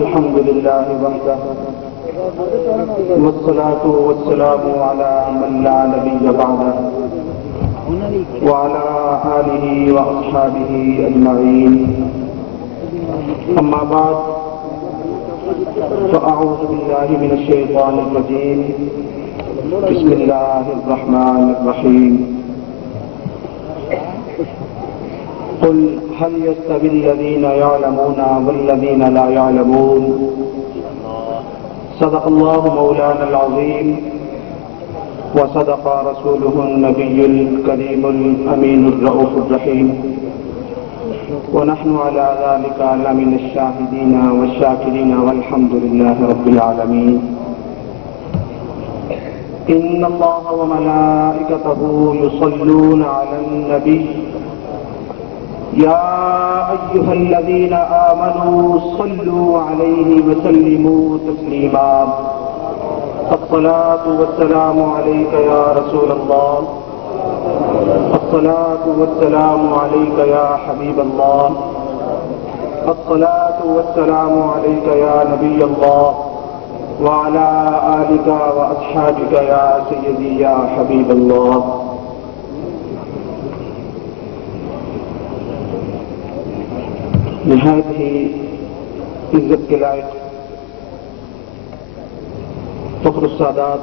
الحمد لله وحده والصلاة والسلام على من لا نبي بعده وعلى آله وأصحابه أجمعين. أما بعد فأعوذ بالله من الشيطان الرجيم. بسم الله الرحمن الرحيم. قل هل يستوي الذين يعلمون والذين لا يعلمون. صدق الله مولانا العظيم وصدق رسوله النبي الكريم الأمين الرؤوف الرحيم، ونحن على ذلك لمن الشاهدين والشاكرين والحمد لله رب العالمين. إن الله وملائكته يصلون على النبي يا أيها الذين آمنوا صلوا عليه وسلموا تسليما. الصلاة والسلام عليك يا رسول الله، الصلاة والسلام عليك يا حبيب الله، الصلاة والسلام عليك يا نبي الله، وعلى آلك وأصحابك يا سيدي يا حبيب الله. نہایت ہی عزت کے لائق فخر السادات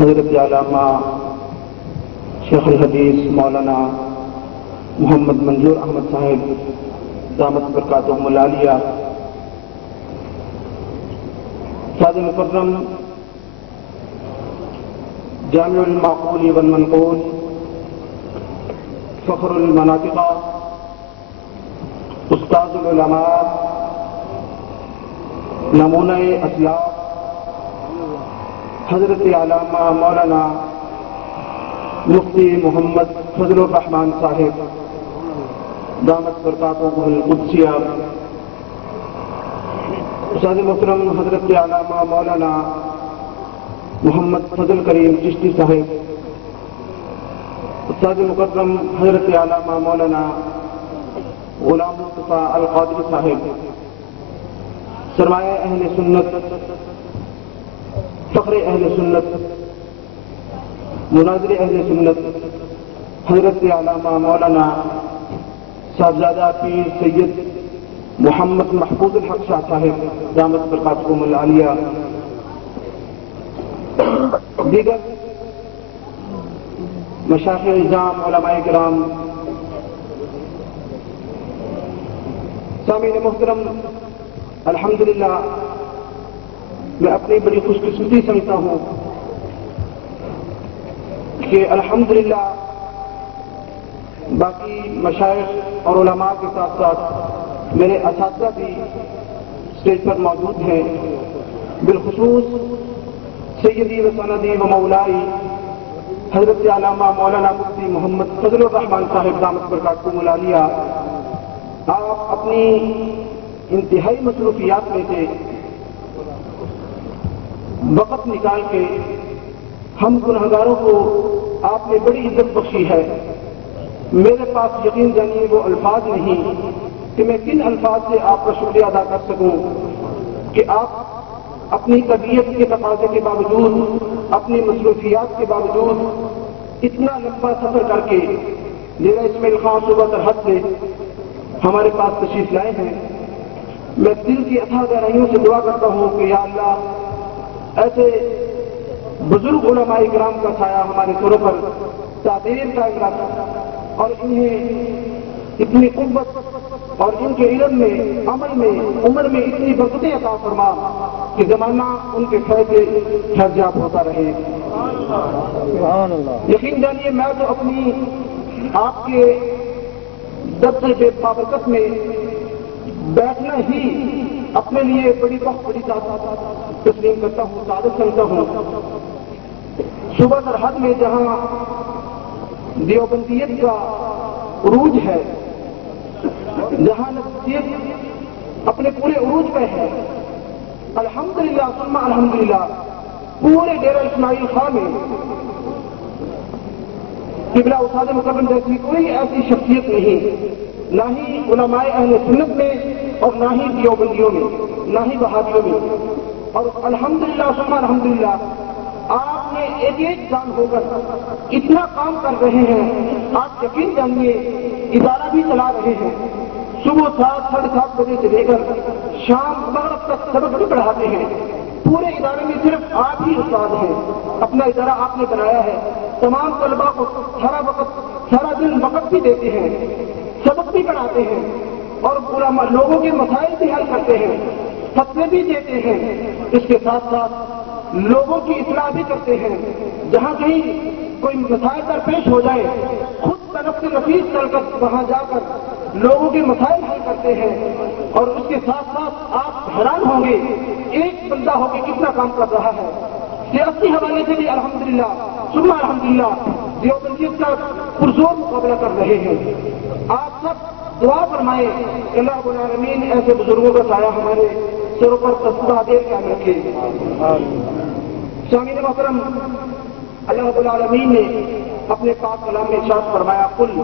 حضرت علامہ شیخ الحدیث مولانا محمد منظور احمد صاحب دامت برکاتہم العالیہ، سعد مکرم جامع المعقول والمنقول، فخر المناطق، استاد العلماء، نمونہ اسلاف حضرت علامہ مولانا مفتی محمد فضل الرحمان صاحب دامت برکاتہم القدسیہ، استاد محترم حضرت علامہ مولانا محمد فضل کریم چشتی صاحب، استاد مکرم حضرت علامہ مولانا غلام مصطفیٰ القادری صاحب، سرمایہ اہل سنت، فخر اہل سنت، مناظر اہل سنت حضرت علامہ مولانا صاحبزادہ پیر سید محمد محفوظ الحق شاہ صاحب دامت برکاتہم العالیہ، دیگر مشائخ اعظام، علماء کرام، سامعین محترم، الحمدللہ میں اپنی بڑی خوش قسمتی سمجھتا ہوں کہ الحمدللہ باقی مشائخ اور علماء کے ساتھ ساتھ میرے اساتذہ بھی اسٹیج پر موجود ہیں، بالخصوص سیدی و سندی و مولائی حضرت علامہ مولانا مفتی محمد فضل الرحمان صاحب دامت برکاتہم العالیہ. آپ اپنی انتہائی مصروفیات میں سے وقت نکال کے ہم گنہگاروں کو آپ نے بڑی عزت بخشی ہے. میرے پاس یقین جانیے وہ الفاظ نہیں کہ میں کن الفاظ سے آپ کا شکریہ ادا کر سکوں کہ آپ اپنی طبیعت کے تقاضے کے باوجود، اپنی مصروفیات کے باوجود اتنا لمبا سفر کر کے ڈیرہ اسماعیل خان صوبہ سرحد سے ہمارے پاس تشریف لائے ہیں. میں دل کی اتھاہ گہرائیوں سے دعا کرتا ہوں کہ یا اللہ ایسے بزرگ علماء کرام کا سایہ ہمارے سروں پر تعدیر قائم رکھ اور انہیں اتنی قوت اور ان کے علم میں، عمل میں، عمر میں اتنی برکتیں عطا فرما کہ زمانہ ان کے خیر سے خیرجاب ہوتا رہے. یقین جانیے میں تو اپنی آپ کے درس بے بابرکت میں بیٹھنا ہی اپنے لیے بڑی تسلیم کرتا ہوں، سعادت سمجھتا ہوں. صوبہ سرحد میں جہاں دیوبندیت کا عروج ہے، جہاں نفسیت اپنے پورے عروج پہ ہے، الحمدللہ ثم الحمدللہ پورے ڈیرہ اسماعیل خان میں قبلہ استاد مکرم جیسی کوئی ایسی شخصیت نہیں، نہ ہی علماء اہل سنت میں اور نہ ہی دیوبندیوں میں، نہ ہی وہابیوں میں. اور الحمدللہ ثم الحمدللہ آپ نے ایک ایک جان ہو کر اتنا کام کر رہے ہیں. آپ یقین جانیے ادارہ بھی چلا رہے ہیں. صبح 7 ساڑھے 7 بجے سے لے کر شام مغرب تک سبق بھی پڑھاتے ہیں. پورے ادارے میں صرف آپ ہی استاد ہیں. اپنا ادارہ آپ نے بنایا ہے. تمام طلباء کو سارا دن وقت بھی دیتے ہیں، سبق بھی پڑھاتے ہیں اور پورا لوگوں کے مسائل بھی حل کرتے ہیں، فتوے بھی دیتے ہیں. اس کے ساتھ ساتھ لوگوں کی اصلاح بھی کرتے ہیں. جہاں کہیں کوئی مسائل درپیش ہو جائے خود طرف سے نفیس چل کر وہاں جا کر لوگوں کے مسائل حل کرتے ہیں. اور اس کے ساتھ ساتھ آپ حیران ہوں گے ایک بندہ ہو کے کتنا کام کر رہا ہے. سیاسی حوالے سے بھی الحمدللہ ثم الحمدللہ دیوبندیت کا پرزور مقابلہ کر رہے ہیں. آپ سب دعا فرمائیں کہ اللہ رب العالمین ایسے بزرگوں کا سایہ ہمارے سروں پر تسبیح دے قائم رکھے. سامعین محترم، اللہ رب العالمین نے اپنے پاک کلام میں ارشاد فرمایا، قل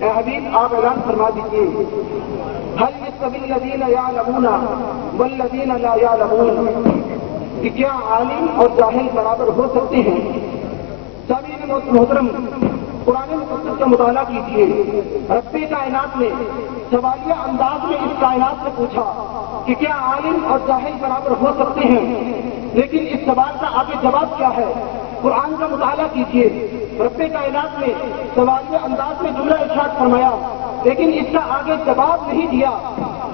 اے حبیب آپ اعلان فرما دیجیے، هل يستوي الذين يعلمون والذين لا يعلمون، کہ کیا عالم اور جاہل برابر ہو سکتے ہیں؟ سامعین محترم، قرآن مقدس کا مطالعہ کیجیے. رب کائنات نے سوالیہ انداز میں اس کائنات سے پوچھا کہ کیا عالم اور جاہل برابر ہو سکتے ہیں، لیکن اس سوال کا آگے جواب کیا ہے؟ قرآن کا مطالعہ کیجیے. رب کائنات نے سوالیہ انداز میں جملہ ارشاد فرمایا لیکن اس کا آگے جواب نہیں دیا.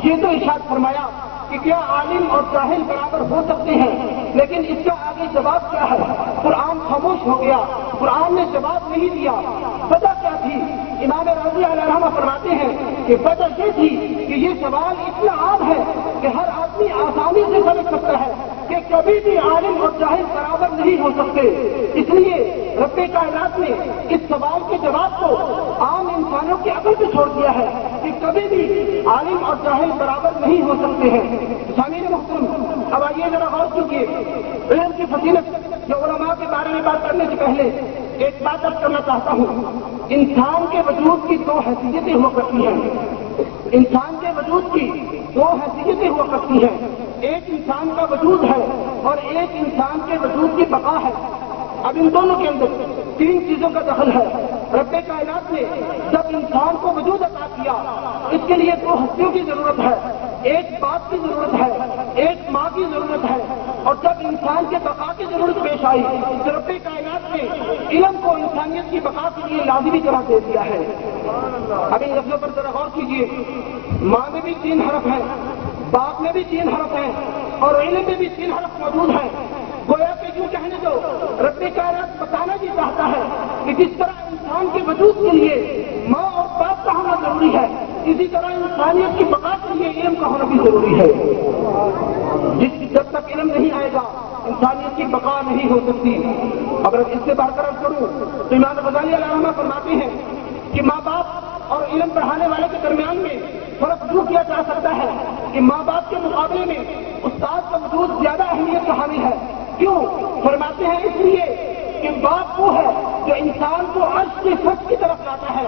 یہ تو ارشاد فرمایا کہ کیا عالم اور جاہل برابر ہو سکتے ہیں، لیکن اس کا آگے جواب کیا ہے؟ قرآن خاموش ہو گیا. قرآن نے جواب نہیں دیا. وجہ کیا تھی؟ امام راضی علیہ الرحمہ فرماتے ہیں کہ وجہ یہ تھی کہ یہ سوال اتنا عام ہے کہ ہر آدمی آسانی سے سمجھ سکتا ہے کہ کبھی بھی عالم اور جاہل برابر نہیں ہو سکتے. اس لیے رب کائنات نے اس سوال کے جواب کو عام انسانوں کی عقل پہ چھوڑ دیا ہے کہ کبھی بھی عالم اور جاہل برابر نہیں ہو سکتے ہیں. سامعین محترم، اب آئیے ذرا غور کیجیے. علم کی فضیلت جو علماء کے بارے میں بات کرنے سے پہلے ایک بات عرض کرنا چاہتا ہوں. انسان کے وجود کی 2 حیثیتیں ہوا کرتی ہیں. انسان کے وجود کی 2 حیثیتیں ہوا کرتی ہیں. ایک انسان کا وجود ہے اور ایک انسان کے وجود کی بقا ہے. اب ان دونوں کے اندر 3 چیزوں کا دخل ہے. رب کائنات نے جب انسان کو وجود عطا کیا اس کے لیے 2 ہستیوں کی ضرورت ہے. ایک باپ کی ضرورت ہے، ایک ماں کی ضرورت ہے. اور جب انسان کے بقا کی ضرورت پیش آئی تو رب کائنات نے علم کو انسانیت کی بقا کے لیے لازمی قرار دے دیا ہے. اب ان لفظوں پر ذرا غور کیجیے. ماں میں بھی 3 حرف ہیں، باپ میں بھی 3 حرف ہیں اور علم میں بھی 3 حرف موجود ہیں. گویا کہ یوں کہنے دو رب کائنات بتانا بھی چاہتا ہے کہ جس طرح انسان کے وجود کے لیے ماں اور باپ کا ہونا ضروری ہے، اسی طرح انسانیت کی بقا کے لیے علم کا ہونا بھی ضروری ہے. جب تک علم نہیں آئے گا انسانیت کی بقا نہیں ہو سکتی. اگر اس سے برقرار کروں تو امام غزالی علیہ الرحمہ فرماتے ہیں کہ ماں باپ اور علم پڑھانے والے کے درمیان میں فرق یوں کیا جا سکتا ہے کہ ماں باپ کے مقابلے میں استاد کا وجود زیادہ اہمیت کا حامل ہے. کیوں؟ فرماتے ہیں اس لیے کہ باپ وہ ہے جو انسان کو عرش کے سچ کی طرف لاتا ہے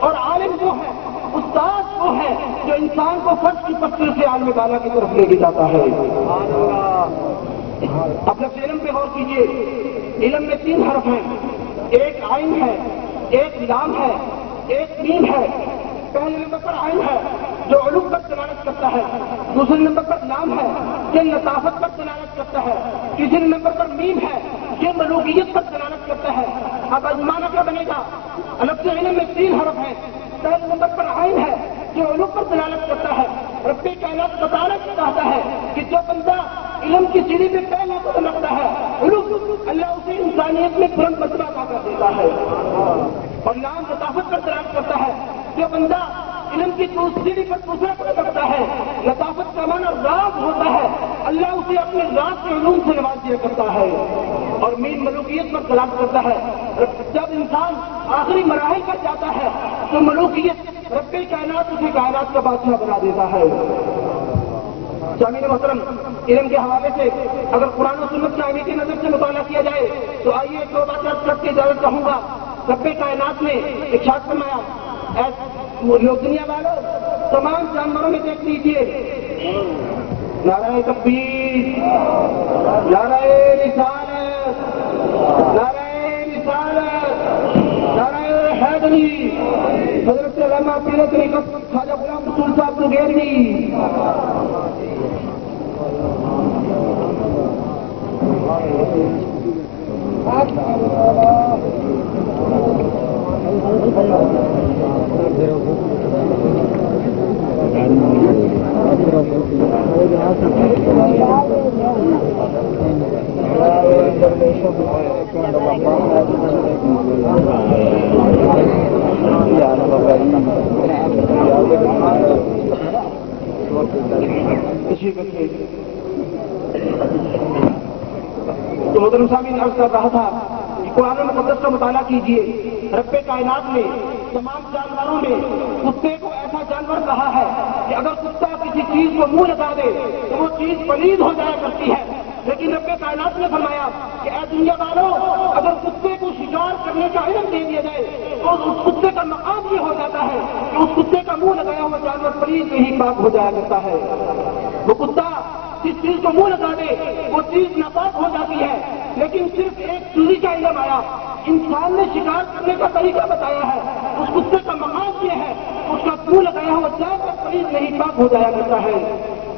اور عالم وہ ہے، استاد وہ ہے جو انسان کو فرش کی پتھر سے عالم بالا کی طرف لے کے جاتا ہے. اپنے علم پہ غور کیجیے. علم میں 3 حرف ہیں. ایک عین ہے، ایک لام ہے، ایک میم ہے. پہلے نمبر پر عین ہے جو علوم پر دلالت کرتا ہے. دوسرے نمبر پر لام ہے یہ لطافت پر دلالت کرتا ہے. تیسرے نمبر پر میم ہے یہ ملوکیت پر دلالت کرتا ہے. اب ازمانہ کیا بنے گا؟ لفظ علم میں 3 حرف ہیں. پہلے نمبر پر عین ہے جو علوم پر دلالت کرتا ہے. رب کائنات بتانا چاہتا ہے کہ جو بندہ علم کی سیڑھی پہ پہلا قدم رکھتا ہے علوم، اللہ اسے انسانیت میں ترنت مرتبہ عطا کر دیتا ہے. اور لام لطافت پر دلالت کرتا ہے. جو بندہ علم کی سیڑھی پر دوسرا قدم رکھتا ہے، لطافت کا معنی راز ہوتا ہے، اللہ اسے اپنے راز کے علوم سے نواز دیا کرتا ہے. اور مین ملوکیت پر دلالت کرتا ہے. جب انسان آخری مراحل پر جاتا ہے تو ملوکیت رب کائنات اسے کائنات کا بادشاہ بنا دیتا ہے. سامعین محترم، علم کے حوالے سے اگر قرآن و سنت کی اہمیت کی نظر سے مطالعہ کیا جائے تو آئیے 2 باتیں کر کے اجازت چاہوں گا. رب کائنات نے ارشاد فرمایا، لوگ دنیا والوں تمام جانوروں میں دیکھ لیجیے نعرہ تکبیر، نعرہ رسالت، نعرہ رسالت، نعرہ حیدری، حضرت علامہ پیر طریقت خواجہ غلام رسول صاحب نگیروی۔ تو محترم سامعین عرض کر رہا تھا کہ قرآن مقدس کا مطالعہ کیجیے۔ رب کائنات نے تمام جانوروں میں کتے کو ایسا جانور کہا ہے کہ اگر کتا کسی چیز کو منہ لگا دے تو وہ چیز پلید ہو جایا کرتی ہے، لیکن رب کائنات نے فرمایا کہ اے دنیا والوں، اگر کتے کو شکار کرنے کا علم دے دیا جائے تو اس کتے کا مقام یہ ہو جاتا ہے کہ اس کتے کا منہ لگایا ہوا جانور پلید میں ہی پاک ہو جایا کرتا ہے۔ وہ کتا جس چیز کو منہ لگا دے وہ چیز ناپاک ہو جاتی ہے، لیکن صرف ایک چوری کا علم آیا، انسان نے شکار کرنے کا طریقہ بتایا ہے، اس کتے کا مقام یہ ہے اس کا منہ لگایا ہوا جانور پلید نہیں پاک ہو جایا کرتا ہے۔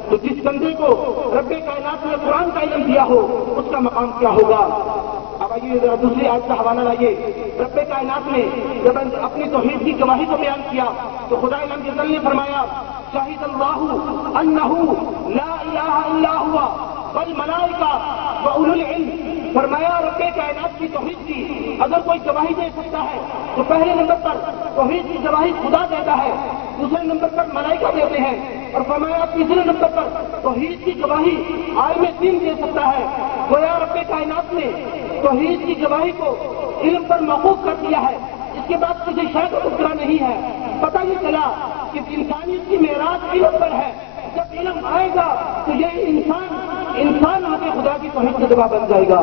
تو جس بندے کو رب کائنات نے قرآن کا علم دیا ہو اس کا مقام کیا ہوگا؟ اب آئیے ذرا دوسری آیت کا حوالہ لائیے۔ رب کائنات نے جب اپنی توحید کی گواہی کو بیان کیا تو خدا عالم جل نے فرمایا شاہد اللہ انہ لا الہ الا ہوا والملائکہ واولو العلم۔ فرمایا رب کائنات کی توحید کی اگر کوئی گواہی دے سکتا ہے تو پہلے نمبر پر توحید کی گواہی خدا دیتا ہے، دوسرے نمبر پر ملائکہ دیتے ہیں، اور فرمایا تیسرے نمبر پر توحید کی گواہی عالم دین دے سکتا ہے۔ گویا رب کائنات نے توحید کی گواہی کو علم پر موقوف کر دیا ہے، اس کے بعد کسی شے کا تذکرہ نہیں ہے۔ پتہ یہ چلا کہ انسانیت کی معراج علم پر ہے، جب علم آئے گا تو یہ انسان آ کے خدا کی توحید کا گواہ بن جائے گا۔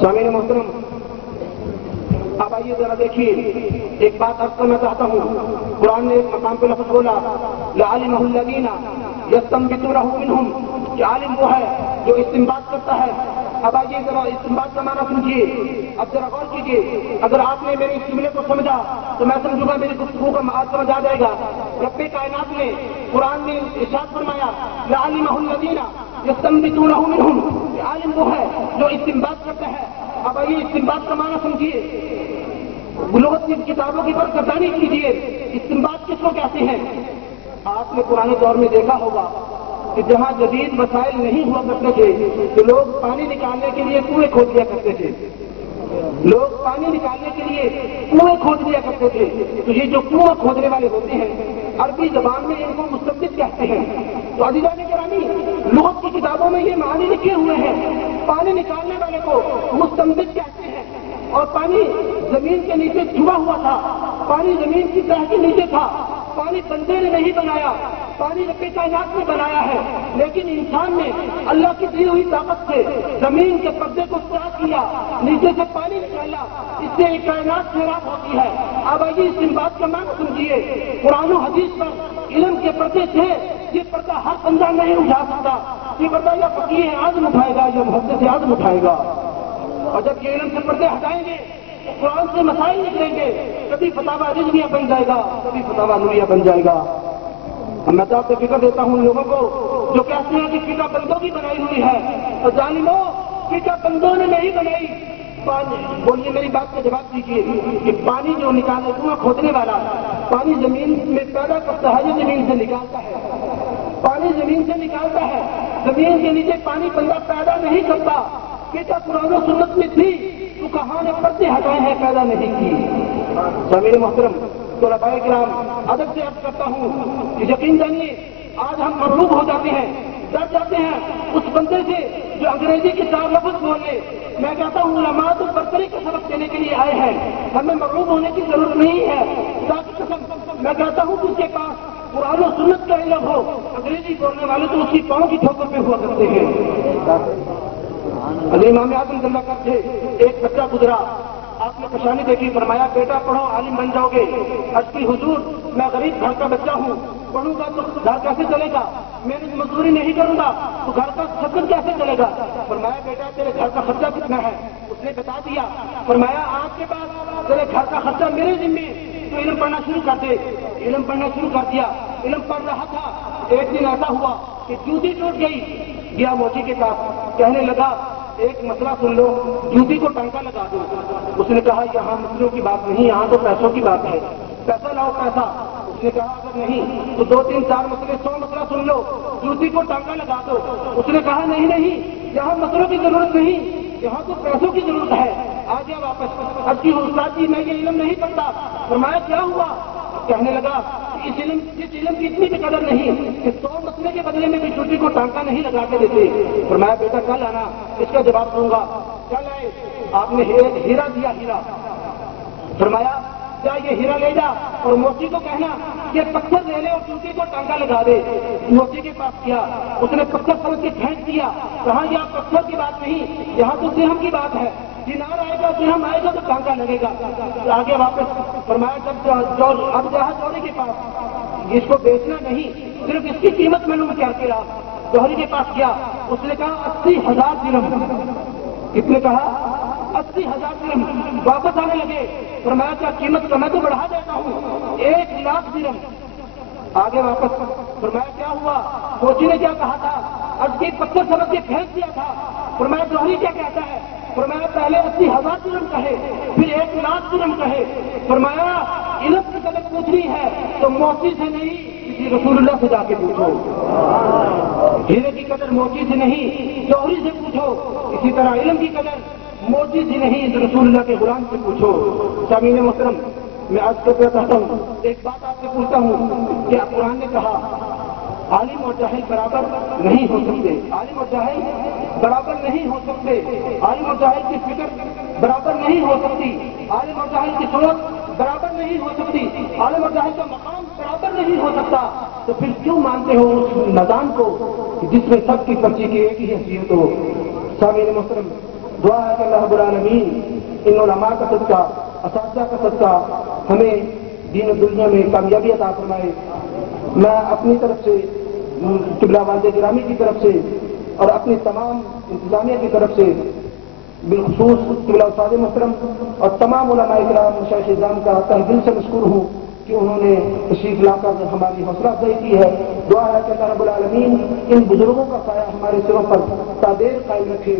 سامعین محترم، اب آئیے ذرا دیکھیے، ایک بات عرض کرنا چاہتا ہوں۔ قرآن نے ایک مقام پہ لفظ بولا لعلمہ الذین یستنبطونہ منہم، کہ عالم وہ ہے جو استنباط کرتا ہے۔ اب آئیے ذرا استنباط کا معنی سمجھیے، اب ذرا غور کیجیے۔ اگر آپ نے میرے اس جملے کو سمجھا تو میں سمجھوں گا میری گفتگو کا مقصد سمجھ آ جائے گا۔ رب کائنات نے قرآن میں ارشاد فرمایا لعلمہ الذین یستنبطونہ منہم، کہ عالم وہ ہے جو استنباط کرتا ہے۔ اب آئیے استنباط کا معنی سمجھیے، لغت کی کتابوں کی برگردانی کیجیے، استنباط کس کو کہتے ہیں؟ آپ نے پرانے دور میں دیکھا ہوگا کہ جہاں جدید وسائل نہیں ہوا کرتے تھے تو لوگ پانی نکالنے کے لیے کنویں کھود لیا کرتے تھے، لوگ پانی نکالنے کے لیے کنویں کھود لیا کرتے تھے۔ تو یہ جو کنواں کھودنے والے ہوتے ہیں عربی زبان میں ان کو مستنبط کہتے ہیں۔ تو عزیزان گرامی، لغت کی کتابوں میں یہ معنی لکھے ہوئے ہیں، پانی نکالنے والے کو مستنبط کہتے ہیں۔ اور پانی زمین کے نیچے چھپا ہوا تھا، پانی زمین کی تہہ کے نیچے تھا، پانی بندے نے نہیں بنایا، پانی رب کائنات نے بنایا ہے، لیکن انسان نے اللہ کی دی ہوئی طاقت سے زمین کے پردے کو صاف کیا، نیچے سے پانی نکالا، اس سے ایک کائنات سیراب ہوتی ہے۔ اب آئیے اس بات کا معنی سمجھیے، قرآن و حدیث پر علم کے پردے تھے، یہ پردہ ہر بندہ نہیں اٹھا سکتا، یہ پردہ یا فقیہ اعظم اٹھائے گا یا محدث اعظم اٹھائے گا۔ اور جب یہ علم سے پردے ہٹائیں گے قرآن سے مسائل نکلیں گے، کبھی فتاویٰ رضویہ بن جائے گا، کبھی فتاویٰ نوریہ بن جائے گا۔ میں تو آپ کو فکر دیتا ہوں ان لوگوں کو جو کہتے ہیں کہ فقہ بندوں کی بنائی ہوئی ہے، اور ظالموں فقہ بندوں نے نہیں بنائی۔ بولیے میری بات کا جواب دیجیے کہ پانی جو نکالنے کنواں کھودنے والا پانی زمین میں پیدا کرتا ہے یا زمین سے نکالتا ہے؟ پانی زمین سے نکالتا ہے، زمین کے نیچے پانی بندہ پیدا نہیں کرتا۔ فقہ قرآن و سنت میں تھی تو کہاں نے پردے ہٹائے ہیں، پیدا نہیں کی۔ سامعین محترم، طلباء کرام، ادب سے عرض کرتا ہوں کہ یقین جانیے آج ہم مغلوب ہو جاتے ہیں، ڈر جاتے ہیں اس بندے سے جو انگریزی کے 4 لفظ بولے۔ میں کہتا ہوں علماء تو برتری کا سبق دینے کے لیے آئے ہیں، ہمیں مغلوب ہونے کی ضرورت نہیں ہے۔ ذات کی قسم میں کہتا ہوں کہ اس کے پاس قرآن و سنت کا علم ہو، انگریزی بولنے والے تو اس کی پاؤں کی ٹھوکر پہ ہوا کرتے ہیں۔ امام اعظم زندہ کرتے ایک بچہ گزرا، آپ نے پریشانی دیکھی، فرمایا بیٹا پڑھو عالم بن جاؤ گے۔ عرض کی حضور میں غریب گھر کا بچہ ہوں، پڑھوں گا تو گھر کیسے چلے گا؟ محنت مزدوری نہیں کروں گا تو گھر کا خرچہ کیسے چلے گا؟ فرمایا بیٹا تیرے گھر کا خرچہ کتنا ہے؟ اس نے بتا دیا۔ فرمایا آپ کے پاس تیرے گھر کا خرچہ میرے ذمے، تو علم پڑھنا شروع کر دے۔ علم پڑھنا شروع کر دیا، علم پڑھ رہا تھا۔ ایک دن ایسا ہوا کہ جوتی ٹوٹ گئی، گیا موچی کے پاس، کہنے لگا ایک مسئلہ سن لو، جوتی کو ٹانکا لگا دو۔ اس نے کہا یہاں مسئلوں کی بات نہیں، یہاں تو پیسوں کی بات ہے، پیسہ لاؤ پیسہ۔ اس نے کہا اگر نہیں تو 2 3 4 مسئلے 100 مسئلہ سن لو، جوتی کو ٹانکا لگا دو۔ اس نے کہا نہیں نہیں، یہاں مسئلوں کی ضرورت نہیں، یہاں تو پیسوں کی ضرورت ہے۔ آ گیا واپس، اب کی استاد جی میں یہ علم نہیں پڑھتا۔ فرمایا کیا ہوا؟ کہنے لگا اس علم کی اتنی بھی قدر نہیں کہ 100 مسئلے کے بدلے میں بھی جوتی کو ٹانکا نہیں لگا کے دیتے۔ فرمایا بیٹا کل آنا، اس کا جواب دوں گا۔ کل آئے، آپ نے ہیرا دیا، ہیرا۔ فرمایا جا یہ ہیرا لے جا اور موچی کو کہنا کہ پتھر لے لے اور جوتی کو ٹانکا لگا دے۔ موچی کے پاس کیا، اس نے پتھر سمجھ کے پھینک دیا۔ کہا یہاں پتھر کی بات نہیں، یہاں تو درہم کی بات ہے، دینار آئے گا درہم آئے گا تو ٹانکا لگے گا۔ آگے واپس فرمایا جب اب جہاں جوہری کے پاس، اس کو بیچنا نہیں، صرف اس کی قیمت معلوم کر کے رہا۔ جوہری کے پاس کیا، اس نے کہا 80,000 درہم۔ کتنے کہا؟ 80,000 درہم۔ واپس آنے لگے، فرمایا کیا قیمت کا میں تو بڑھا دیتا ہوں، 1,00,000 درہم۔ آگے واپس، فرمایا کیا ہوا؟ کوچی نے کیا کہا تھا؟ اب کی پتھر سمجھ کے پھینک دیا تھا۔ فرمایا جوہری کیا کہتا ہے؟ فرمایا پہلے 80,000 درہم کہے، پھر 1,00,000 درہم کہے۔ فرمایا علم کی قدر پوچھنی ہے تو موچی سے نہیں، کسی رسول اللہ سے جا کے پوچھو۔ ہیرے کی قدر موچی سے نہیں، جوہری سے پوچھو۔ اسی طرح علم کی قدر موچی سے نہیں، رسول اللہ کے غلام سے پوچھو۔ سامعین محترم، میں آج کرنا چاہتا ہوں، ایک بات آپ سے پوچھتا ہوں، کیا قرآن نے کہا عالم اور جاہل برابر نہیں ہو سکتے؟ عالم اور جاہل برابر نہیں ہو سکتے، عالم اور جاہل کی فکر برابر نہیں ہو سکتی، عالم اور جاہل کی سوچ برابر نہیں ہو سکتی، عالم اور جاہل کا مقام برابر نہیں ہو سکتا۔ تو پھر کیوں مانتے ہو اس نظام کو جس میں سب کی پرچی کی ایک ہی حیثیت ہو؟ سامعین محترم، دعا ہے کہ اللہ رب العالمین ان علماء کا صدقہ، اساتذہ کا صدقہ ہمیں دین و دنیا میں کامیابی عطا فرمائے۔ میں اپنی طرف سے، قبلہ والد گرامی کی طرف سے اور اپنی تمام انتظامیہ کی طرف سے، بالخصوص قبلہ استاد محترم اور تمام علماء کرام مشائخ اعظام کا تہ دل سے مشکور ہوں کہ انہوں نے تشریف لا کر ہماری حوصلہ افزائی کی ہے۔ دعا ہے کہ اللہ رب العالمین ان بزرگوں کا سایہ ہمارے سروں پر تا دیر قائم رکھے۔